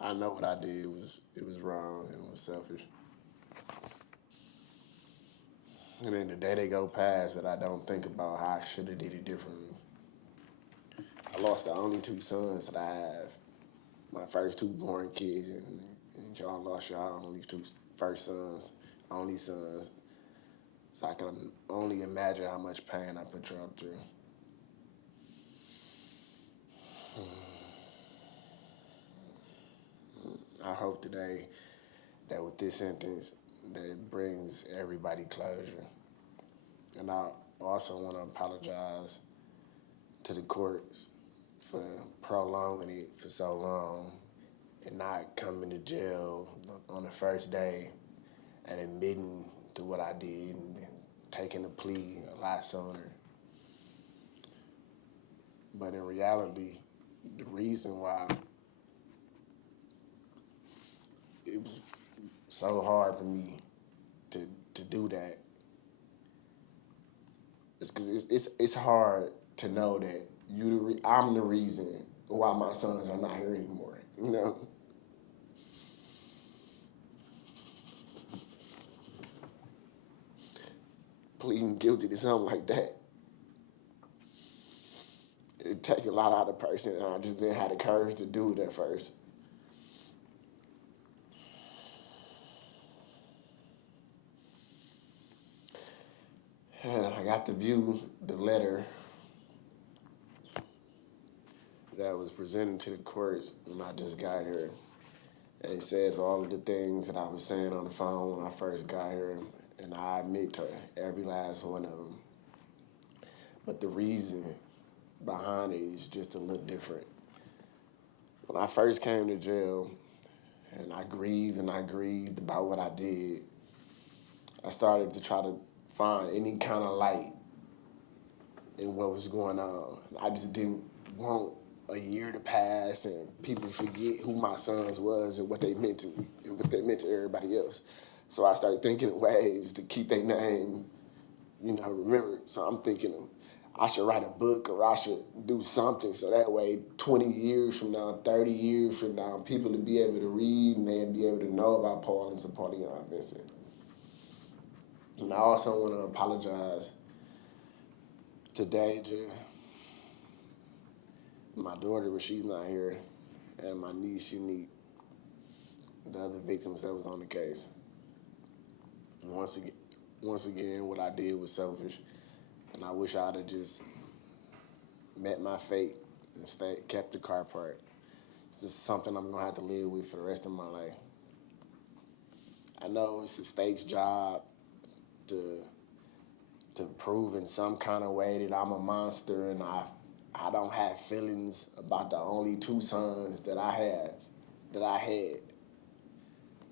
I know what I did was wrong and it was selfish. And then the day they go past that I don't think about how I should have did it differently. I lost the only two sons that I have. My first two born kids, and y'all lost y'all only two first sons, only sons. So I can only imagine how much pain I put y'all through. I hope today that with this sentence that it brings everybody closure. And I also want to apologize to the courts for prolonging it for so long and not coming to jail on the first day and admitting to what I did and taking a plea a lot sooner. But in reality, the reason why it was so hard for me to do that is because it's hard to know that I'm the reason why my sons are not here anymore, you know? Pleading guilty to something like that, it take a lot out of the person, and I just didn't have the courage to do it at first. And I got to view the letter that was presented to the courts when I just got here. And it says all of the things that I was saying on the phone when I first got here, and I admit to every last one of them. But the reason behind it is just a little different. When I first came to jail, and I grieved about what I did, I started to try to find any kind of light in what was going on. I just didn't want a year to pass and people forget who my sons was and what they meant to me and what they meant to everybody else. So I started thinking of ways to keep their name, remembered. So I'm thinking I should write a book or I should do something so that way 20 years from now, 30 years from now, people will be able to read and they'll be able to know about Paul and Zapolion Vinson. And I also want to apologize to Deja, my daughter, but she's not here, and my niece, Unique, the other victims that was on the case. And once again, what I did was selfish, and I wish I'd have just met my fate and kept the car part. It's just something I'm gonna have to live with for the rest of my life. I know it's the state's job to prove in some kind of way that I'm a monster and I don't have feelings about the only two sons that I had.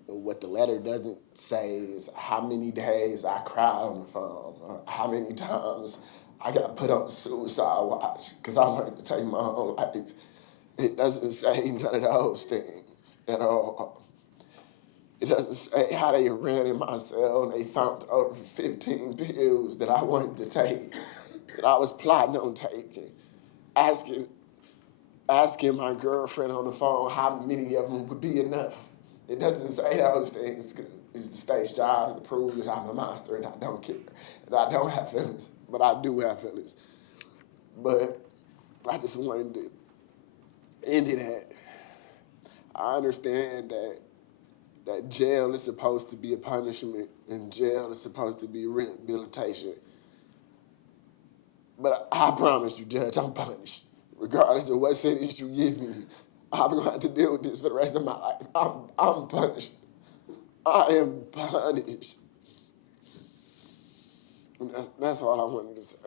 But what the letter doesn't say is how many days I cried on the phone or how many times I got put on suicide watch because I wanted to take my own life. It doesn't say none of those things at all. It doesn't say how they ran in my cell and they found over 15 pills that I wanted to take, that I was plotting on taking, asking my girlfriend on the phone how many of them would be enough. It doesn't say those things because it's the state's job to prove that I'm a monster and I don't care. And I don't have feelings, but I do have feelings. But I just wanted to end it at, I understand that jail is supposed to be a punishment and jail is supposed to be rehabilitation. But I promise you, Judge, I'm punished. Regardless of what sentence you give me, I'm going to have to deal with this for the rest of my life. I'm punished. I am punished. And that's all I wanted to say.